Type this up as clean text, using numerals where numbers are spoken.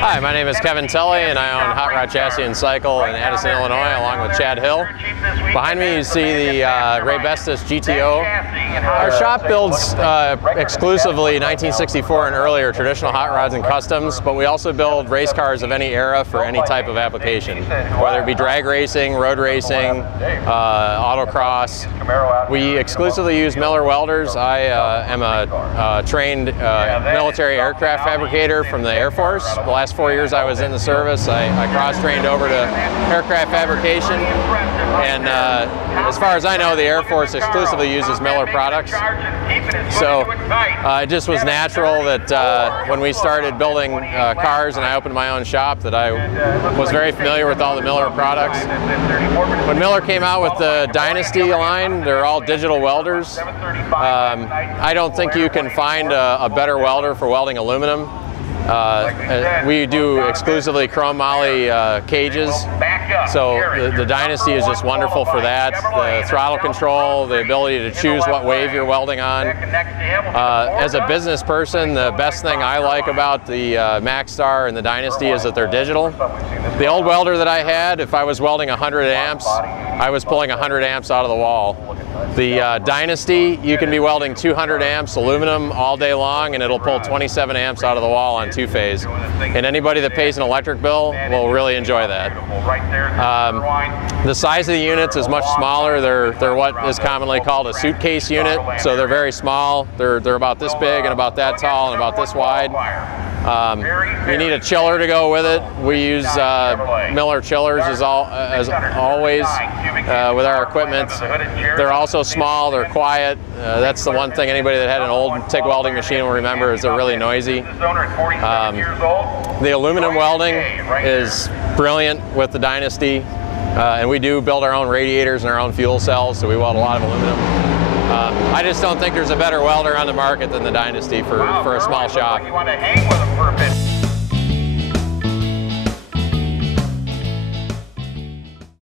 Hi, my name is Kevin Tully and I own Hot Rod Chassis and Cycle in Addison, Illinois, along with Chad Hill. Behind me you see the Ray Bestis GTO. Our shop builds exclusively 1964 and earlier traditional hot rods and customs, but we also build race cars of any era for any type of application, whether it be drag racing, road racing, autocross. We exclusively use Miller welders. I am a trained military aircraft fabricator from the Air Force. The last 4 years I was in the service, I cross-trained over to aircraft fabrication, and as far as I know, the Air Force exclusively uses Miller products. So it just was natural that when we started building cars and I opened my own shop that I was very familiar with all the Miller products. When Miller came out with the Dynasty line, they're all digital welders. I don't think you can find a better welder for welding aluminum. We do exclusively chrome moly cages, so the Dynasty is just wonderful for that. The throttle control, the ability to choose what wave you're welding on. As a business person, the best thing I like about the MaxStar and the Dynasty is that they're digital. The old welder that I had, if I was welding 100 amps, I was pulling 100 amps out of the wall. The Dynasty, you can be welding 200 amps aluminum all day long and it'll pull 27 amps out of the wall on two-phase. And anybody that pays an electric bill will really enjoy that. The size of the units is much smaller. They're what is commonly called a suitcase unit, so they're very small. They're about this big and about that tall and about this wide. You need a chiller to go with it. We use Miller chillers as always with our equipment. They're also small, they're quiet. That's the one thing anybody that had an old TIG welding machine will remember, is they're really noisy. The aluminum welding is brilliant with the Dynasty, and we do build our own radiators and our own fuel cells, so we weld a lot of aluminum. I just don't think there's a better welder on the market than the Dynasty for a small shop.